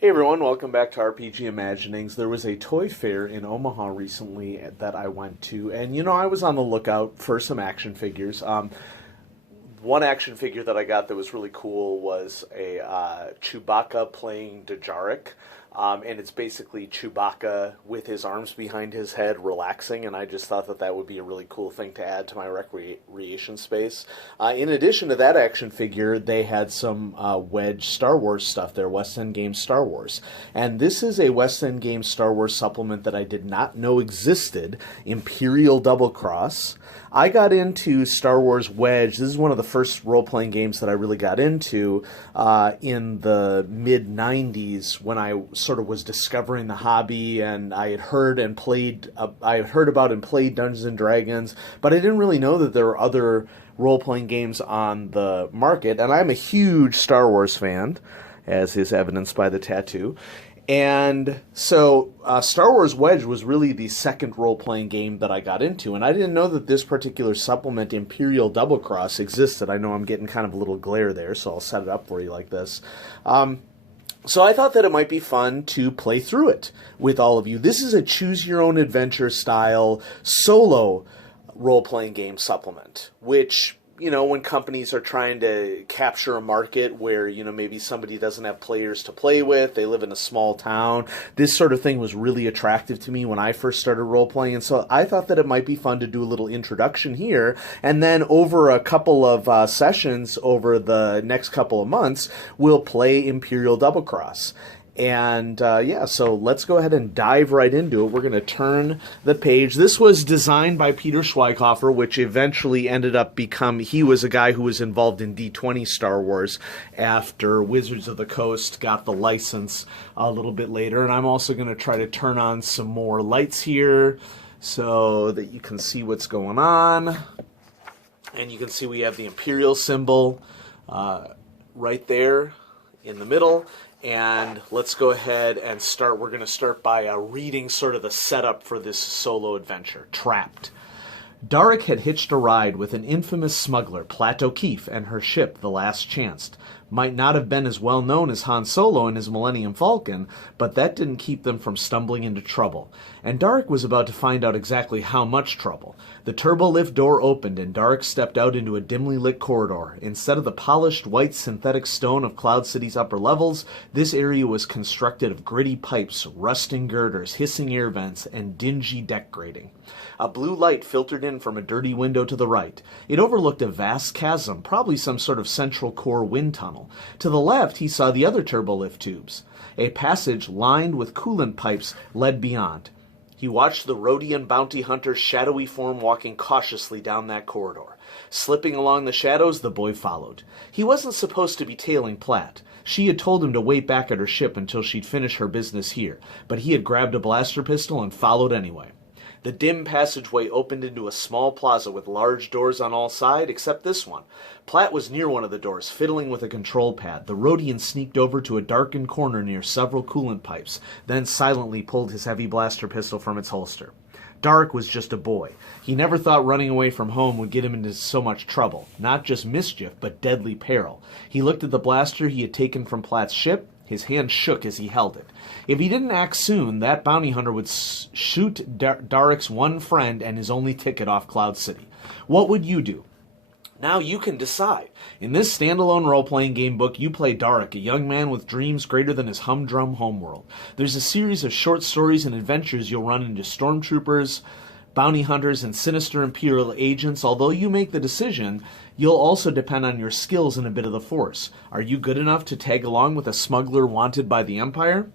Hey everyone, welcome back to RPG Imaginings. There was a toy fair in Omaha recently that I went to, and I was on the lookout for some action figures. One action figure that I got that was really cool was a Chewbacca playing Djarik. And it's basically Chewbacca with his arms behind his head relaxing, and I just thought that that would be a really cool thing to add to my recreation space. In addition to that action figure, they had some WEG Star Wars stuff there, West End Games Star Wars. And this is a West End Games Star Wars supplement that I did not know existed, Imperial Double Cross. I got into Star Wars WEG. This is one of the first role-playing games that I really got into in the mid-90s when I sort of was discovering the hobby, and I had heard about and played Dungeons and Dragons, but I didn't really know that there were other role-playing games on the market, and I'm a huge Star Wars fan, as is evidenced by the tattoo. And so Star Wars WEG was really the second role-playing game that I got into, and I didn't know that this particular supplement, Imperial Double Cross, existed. I know I'm getting kind of a little glare there, so I'll set it up for you like this. So I thought that it might be fun to play through it with all of you. This is a choose-your-own-adventure style solo role-playing game supplement, which, when companies are trying to capture a market where, maybe somebody doesn't have players to play with, they live in a small town, this sort of thing was really attractive to me when I first started role-playing, and so I thought that it might be fun to do a little introduction here, and then over a couple of sessions over the next couple of months, we'll play Imperial Double Cross. And so let's go ahead and dive right into it. We're going to turn the page. This was designed by Peter Schweighofer, which eventually ended up he was a guy who was involved in D20 Star Wars after Wizards of the Coast got the license a little bit later. And I'm also going to try to turn on some more lights here so that you can see what's going on. And you can see we have the Imperial symbol right there in the middle. And let's go ahead and start. We're going to start by reading sort of the setup for this solo adventure. Trapped. Darrick had hitched a ride with an infamous smuggler, Platt O'Keefe, and her ship, the Last Chance. Might not have been as well known as Han Solo and his Millennium Falcon, but that didn't keep them from stumbling into trouble. And Darrick was about to find out exactly how much trouble. The turbolift door opened, and Darrick stepped out into a dimly lit corridor. Instead of the polished white synthetic stone of Cloud City's upper levels, this area was constructed of gritty pipes, rusting girders, hissing air vents, and dingy deck grating. A blue light filtered in from a dirty window to the right. It overlooked a vast chasm, probably some sort of central core wind tunnel. To the left, he saw the other turbolift tubes. A passage lined with coolant pipes led beyond. He watched the Rhodian bounty hunter's shadowy form walking cautiously down that corridor. Slipping along the shadows, the boy followed. He wasn't supposed to be tailing Platt. She had told him to wait back at her ship until she'd finish her business here, but he had grabbed a blaster pistol and followed anyway. The dim passageway opened into a small plaza with large doors on all sides, except this one. Platt was near one of the doors, fiddling with a control pad. The Rhodian sneaked over to a darkened corner near several coolant pipes, then silently pulled his heavy blaster pistol from its holster. Darrick was just a boy. He never thought running away from home would get him into so much trouble. Not just mischief, but deadly peril. He looked at the blaster he had taken from Platt's ship. His hand shook as he held it. If he didn't act soon, that bounty hunter would shoot Darrick's one friend and his only ticket off Cloud City. What would you do? Now you can decide. In this standalone role-playing game book, you play Darrick, a young man with dreams greater than his humdrum homeworld. There's a series of short stories and adventures you'll run into stormtroopers, bounty hunters, and sinister Imperial agents. Although you make the decision, you'll also depend on your skills and a bit of the Force. Are you good enough to tag along with a smuggler wanted by the Empire?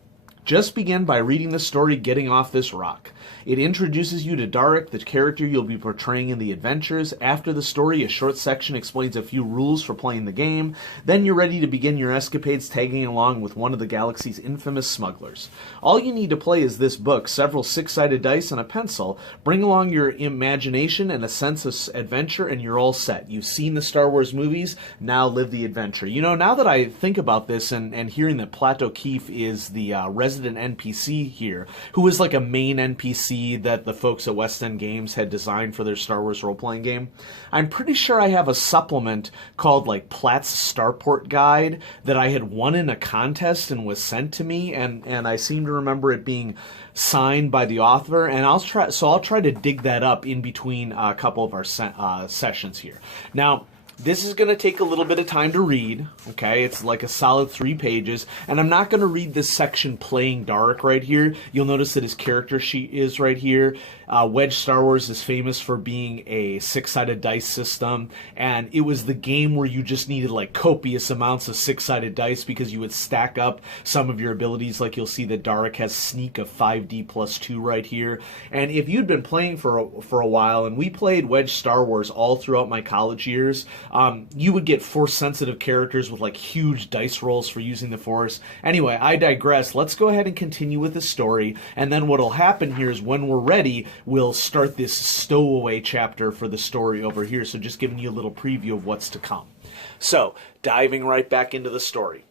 Just begin by reading the story Getting Off This Rock. It introduces you to Darrick, the character you'll be portraying in the adventures. After the story, a short section explains a few rules for playing the game. Then you're ready to begin your escapades tagging along with one of the galaxy's infamous smugglers. All you need to play is this book, several six-sided dice, and a pencil. Bring along your imagination and a sense of adventure, and you're all set. You've seen the Star Wars movies, now live the adventure. Now that I think about this and hearing that Platt O'Keefe is the resident NPC here, who is like a main NPC PC that the folks at West End Games had designed for their Star Wars role-playing game. I'm pretty sure I have a supplement called like Platt's Starport Guide that I had won in a contest and was sent to me, and I seem to remember it being signed by the author, and I'll try to dig that up in between a couple of our sessions here. Now, this is going to take a little bit of time to read, okay? It's like a solid 3 pages, and I'm not going to read this section playing Dark right here. You'll notice that his character sheet is right here. WEG Star Wars is famous for being a 6-sided dice system, and it was the game where you just needed like copious amounts of 6-sided dice because you would stack up some of your abilities. Like you'll see that Dark has Sneak of 5D plus 2 right here. And if you'd been playing for a while, and we played WEG Star Wars all throughout my college years, you would get Force-sensitive characters with like huge dice rolls for using the Force. Anyway, I digress. Let's go ahead and continue with the story, and then what'll happen here is when we're ready, we'll start this stowaway chapter for the story over here, so just giving you a little preview of what's to come. So, diving right back into the story.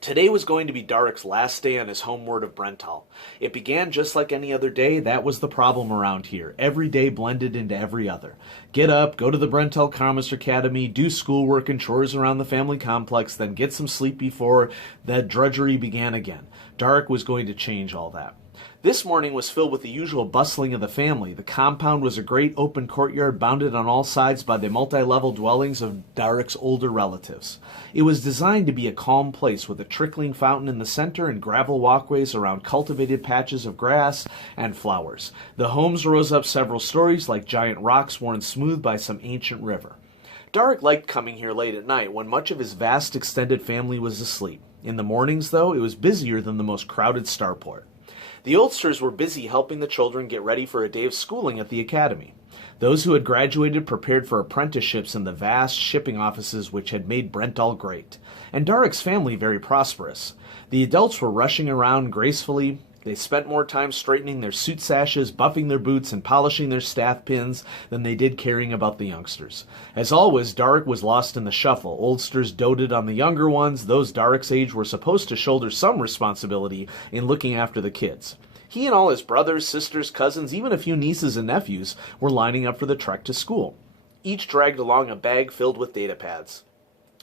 Today was going to be Darik's last day on his homeworld of Brental. It began just like any other day. That was the problem around here. Every day blended into every other. Get up, go to the Brental Commerce Academy, do schoolwork and chores around the family complex, then get some sleep before the drudgery began again. Darik was going to change all that. This morning was filled with the usual bustling of the family. The compound was a great open courtyard bounded on all sides by the multi-level dwellings of Darik's older relatives. It was designed to be a calm place with a trickling fountain in the center and gravel walkways around cultivated patches of grass and flowers. The homes rose up several stories like giant rocks worn smooth by some ancient river. Darik liked coming here late at night when much of his vast extended family was asleep. In the mornings, though, it was busier than the most crowded starport. The oldsters were busy helping the children get ready for a day of schooling at the academy. Those who had graduated prepared for apprenticeships in the vast shipping offices which had made Brental great, and Darik's family very prosperous. The adults were rushing around gracefully. They spent more time straightening their suit sashes, buffing their boots, and polishing their staff pins than they did caring about the youngsters. As always, Darik was lost in the shuffle. Oldsters doted on the younger ones. Those Darik's age were supposed to shoulder some responsibility in looking after the kids. He and all his brothers, sisters, cousins, even a few nieces and nephews were lining up for the trek to school. Each dragged along a bag filled with data pads.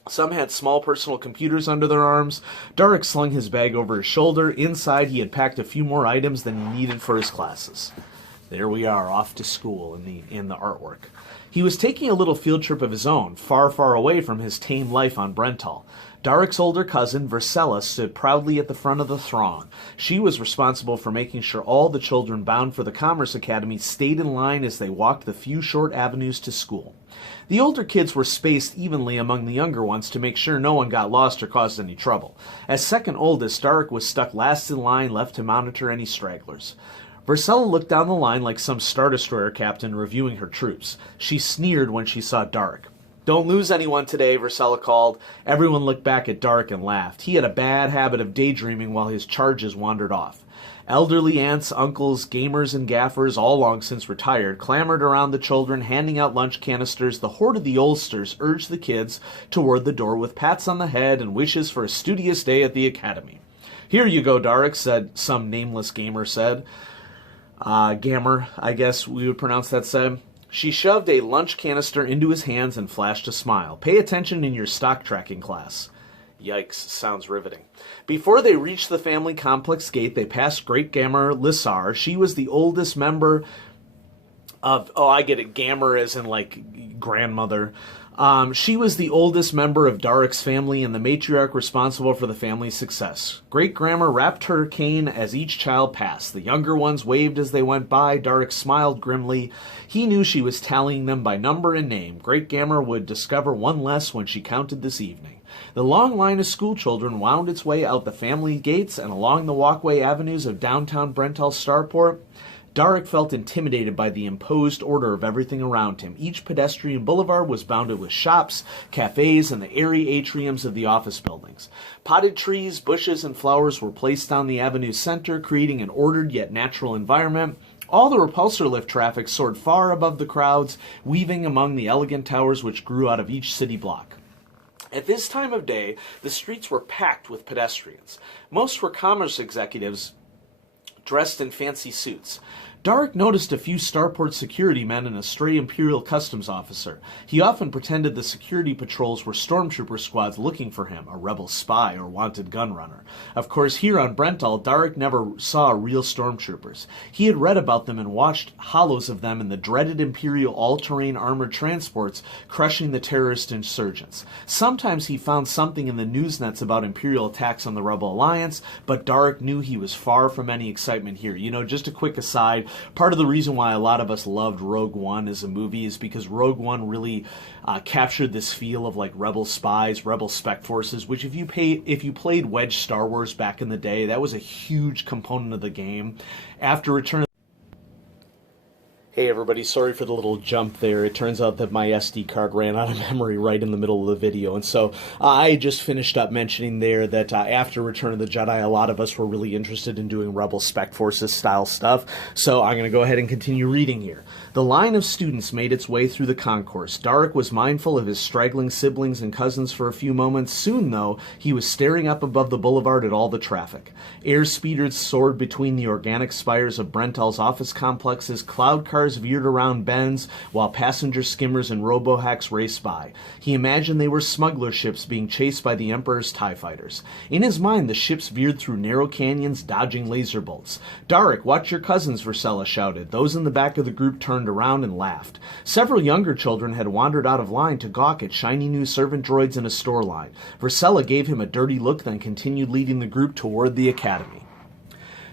Some had small personal computers under their arms. Darik slung his bag over his shoulder. Inside, he had packed a few more items than he needed for his classes. There we are, off to school in the artwork. He was taking a little field trip of his own, far, far away from his tame life on Brental. Darik's older cousin, Versilla, stood proudly at the front of the throng. She was responsible for making sure all the children bound for the Commerce Academy stayed in line as they walked the few short avenues to school. The older kids were spaced evenly among the younger ones to make sure no one got lost or caused any trouble. As second oldest, Darik was stuck last in line, left to monitor any stragglers. Versilla looked down the line like some Star Destroyer captain reviewing her troops. She sneered when she saw Darik. "Don't lose anyone today," Versilla called. Everyone looked back at Darik and laughed. He had a bad habit of daydreaming while his charges wandered off. Elderly aunts, uncles, gamers, and gaffers, all long since retired, clamored around the children, handing out lunch canisters. The horde of the oldsters urged the kids toward the door with pats on the head and wishes for a studious day at the academy. "Here you go, Darik," some nameless gamer said. Gammer, I guess we would pronounce that said. She shoved a lunch canister into his hands and flashed a smile. "Pay attention in your stock tracking class." Yikes, sounds riveting. Before they reached the family complex gate, they passed Great Gammer Lissar. She was the oldest member of... Oh, I get it. Gammer as in, like, grandmother. She was the oldest member of Darik's family and the matriarch responsible for the family's success. Great Grandma wrapped her cane as each child passed. The younger ones waved as they went by. Darik smiled grimly. He knew she was tallying them by number and name. Great Grandma would discover one less when she counted this evening. The long line of schoolchildren wound its way out the family gates and along the walkway avenues of downtown Brental Starport. Darik felt intimidated by the imposed order of everything around him. Each pedestrian boulevard was bounded with shops, cafes, and the airy atriums of the office buildings. Potted trees, bushes, and flowers were placed down the avenue's center, creating an ordered yet natural environment. All the repulsor lift traffic soared far above the crowds, weaving among the elegant towers which grew out of each city block. At this time of day, the streets were packed with pedestrians. Most were commerce executives dressed in fancy suits. Dark noticed a few starport security men and a stray Imperial customs officer. He often pretended the security patrols were stormtrooper squads looking for him, a rebel spy or wanted gunrunner. Of course, here on Brental, Dark never saw real stormtroopers. He had read about them and watched hollows of them in the dreaded Imperial all-terrain armored transports crushing the terrorist insurgents. Sometimes he found something in the news nets about Imperial attacks on the Rebel Alliance, but Dark knew he was far from any excitement here. You know, just a quick aside, part of the reason why a lot of us loved Rogue One as a movie is because Rogue One really captured this feel of like rebel spies, rebel spec forces, which if you played WEG Star Wars back in the day, that was a huge component of the game. After Return of Hey everybody, sorry for the little jump there. It turns out that my SD card ran out of memory right in the middle of the video. And so I just finished up mentioning there that after Return of the Jedi, a lot of us were really interested in doing Rebel Spec Forces style stuff. So I'm going to go ahead and continue reading here. The line of students made its way through the concourse. Dark was mindful of his straggling siblings and cousins for a few moments. Soon, though, he was staring up above the boulevard at all the traffic. Air speeders soared between the organic spires of Brental's office complexes. Cloud cars veered around bends, while passenger skimmers and robohacks raced by. He imagined they were smuggler ships being chased by the Emperor's TIE fighters. In his mind, the ships veered through narrow canyons, dodging laser bolts. "Dark, watch your cousins," Vercella shouted. Those in the back of the group turned around and laughed. Several younger children had wandered out of line to gawk at shiny new servant droids in a store line. Vercella gave him a dirty look, then continued leading the group toward the academy.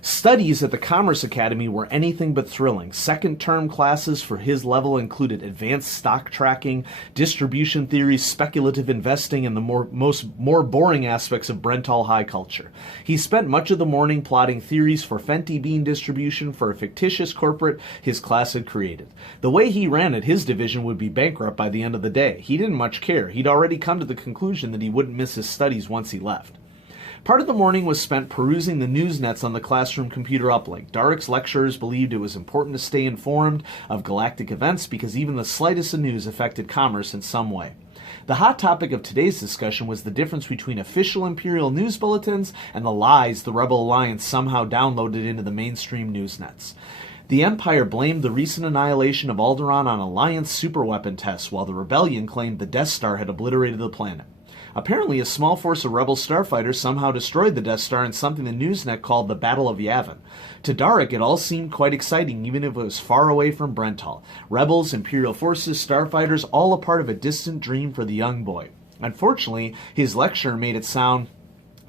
Studies at the Commerce Academy were anything but thrilling. Second-term classes for his level included advanced stock tracking, distribution theory, speculative investing, and the more boring aspects of Brental high culture. He spent much of the morning plotting theories for Fenty bean distribution for a fictitious corporate his class had created. The way he ran it, his division would be bankrupt by the end of the day. He didn't much care. He'd already come to the conclusion that he wouldn't miss his studies once he left. Part of the morning was spent perusing the news nets on the classroom computer uplink. Dark's lecturers believed it was important to stay informed of galactic events because even the slightest of news affected commerce in some way. The hot topic of today's discussion was the difference between official Imperial news bulletins and the lies the Rebel Alliance somehow downloaded into the mainstream news nets. The Empire blamed the recent annihilation of Alderaan on Alliance superweapon tests, while the Rebellion claimed the Death Star had obliterated the planet. Apparently, a small force of rebel starfighters somehow destroyed the Death Star in something the Newsnet called the Battle of Yavin. To Dark, it all seemed quite exciting, even if it was far away from Brental. Rebels, Imperial forces, starfighters, all a part of a distant dream for the young boy. Unfortunately, his lecture made it sound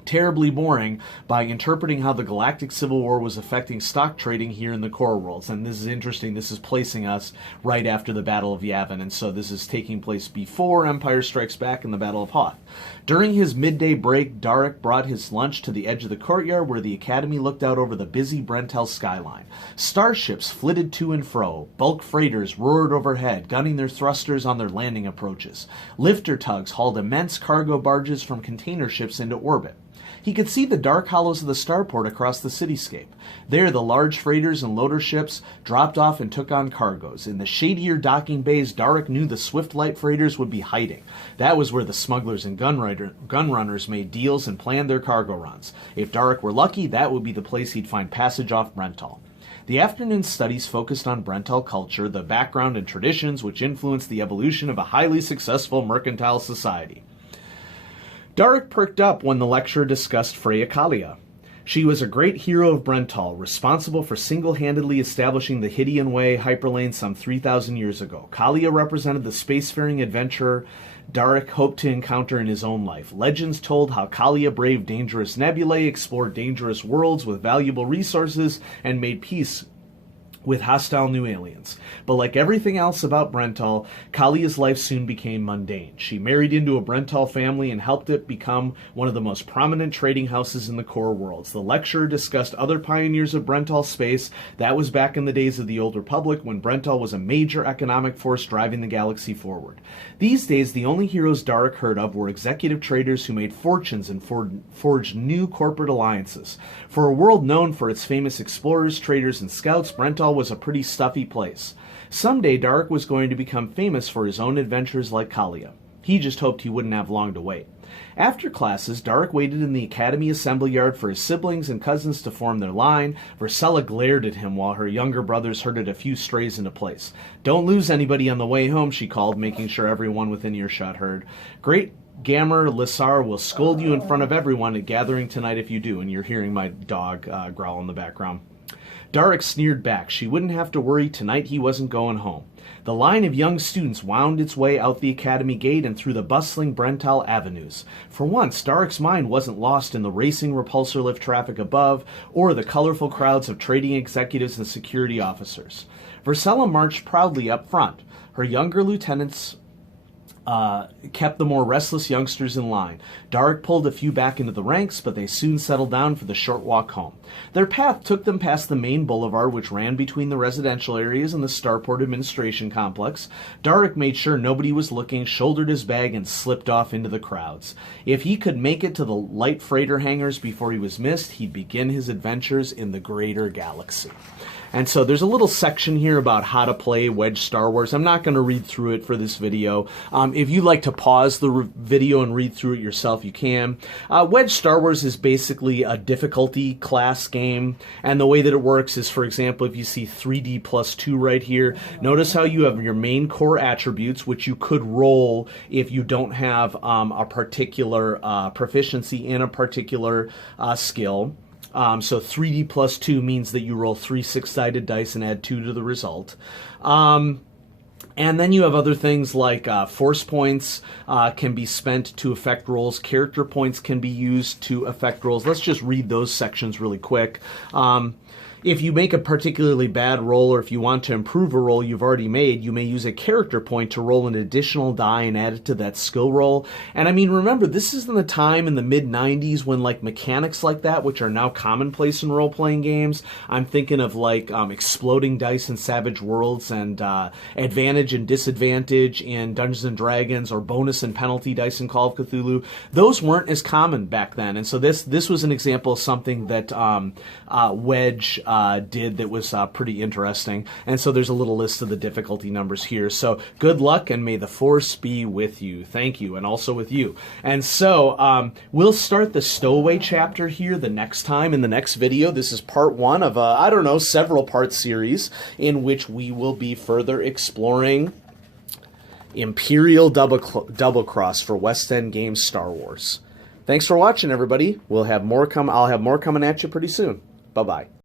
terribly boring by interpreting how the Galactic Civil War was affecting stock trading here in the core worlds. And this is interesting. This is placing us right after the Battle of Yavin, and so this is taking place before Empire Strikes Back and the Battle of Hoth. During his midday break, Dark brought his lunch to the edge of the courtyard where the Academy looked out over the busy Brental skyline. Starships flitted to and fro. Bulk freighters roared overhead, gunning their thrusters on their landing approaches. Lifter tugs hauled immense cargo barges from container ships into orbit. He could see the dark hollows of the starport across the cityscape. There, the large freighters and loader ships dropped off and took on cargoes. In the shadier docking bays, Dark knew the swift light freighters would be hiding. That was where the smugglers and gunrunners made deals and planned their cargo runs. If Dark were lucky, that would be the place he'd find passage off Brental. The afternoon studies focused on Brental culture, the background and traditions which influenced the evolution of a highly successful mercantile society. Dark perked up when the lecturer discussed Freya Kalia. She was a great hero of Brental, responsible for single-handedly establishing the Hydian Way hyperlane some 3,000 years ago. Kalia represented the spacefaring adventurer Dark hoped to encounter in his own life. Legends told how Kalia braved dangerous nebulae, explored dangerous worlds with valuable resources, and made peace with hostile new aliens. But like everything else about Brental, Kalia's life soon became mundane. She married into a Brental family and helped it become one of the most prominent trading houses in the core worlds. The lecturer discussed other pioneers of Brental space. That was back in the days of the Old Republic, when Brental was a major economic force driving the galaxy forward. These days, the only heroes Dark heard of were executive traders who made fortunes and forged new corporate alliances. For a world known for its famous explorers, traders, and scouts, Brental was a pretty stuffy place. Someday, Dark was going to become famous for his own adventures like Kalia. He just hoped he wouldn't have long to wait. After classes, Dark waited in the academy assembly yard for his siblings and cousins to form their line. Vercella glared at him while her younger brothers herded a few strays into place. "Don't lose anybody on the way home," she called, making sure everyone within earshot heard. "Great Gammer Lissar will scold you in front of everyone at gathering tonight if you do," and you're hearing my dog growl in the background. Darek sneered back. She wouldn't have to worry. Tonight he wasn't going home. The line of young students wound its way out the academy gate and through the bustling Brental avenues. For once, Darek's mind wasn't lost in the racing repulsor lift traffic above or the colorful crowds of trading executives and security officers. Vercella marched proudly up front. Her younger lieutenants kept the more restless youngsters in line. Darek pulled a few back into the ranks, but they soon settled down for the short walk home. Their path took them past the main boulevard, which ran between the residential areas and the Starport Administration Complex. Darek made sure nobody was looking, shouldered his bag, and slipped off into the crowds. If he could make it to the light freighter hangars before he was missed, he'd begin his adventures in the greater galaxy. And so there's a little section here about how to play WEG Star Wars. I'm not going to read through it for this video. If you'd like to pause the video and read through it yourself, you can. WEG Star Wars is basically a difficulty class game. And the way that it works is, for example, if you see 3D plus 2 right here, notice how you have your main core attributes, which you could roll if you don't have a particular proficiency in a particular skill. So 3D plus 2 means that you roll 3 six-sided dice and add 2 to the result. And then you have other things like force points can be spent to affect rolls. Character points can be used to affect rolls. Let's just read those sections really quick. If you make a particularly bad roll, or if you want to improve a roll you've already made, you may use a character point to roll an additional die and add it to that skill roll. And I mean, remember, this is in the time in the mid-90s when like mechanics like that, which are now commonplace in role-playing games. I'm thinking of like exploding dice in Savage Worlds and advantage and disadvantage in Dungeons and Dragons, or bonus and penalty dice in Call of Cthulhu. Those weren't as common back then. And so this was an example of something that WEG did that was pretty interesting. And so there's a little list of the difficulty numbers here. So good luck, and may the Force be with you. Thank you, and also with you. And so we'll start the Stowaway chapter here the next time in the next video. This is part 1 of a, I don't know, several part series in which we will be further exploring Imperial Double Cross for West End Games Star Wars. Thanks for watching, everybody. I'll have more coming at you pretty soon. Bye-bye.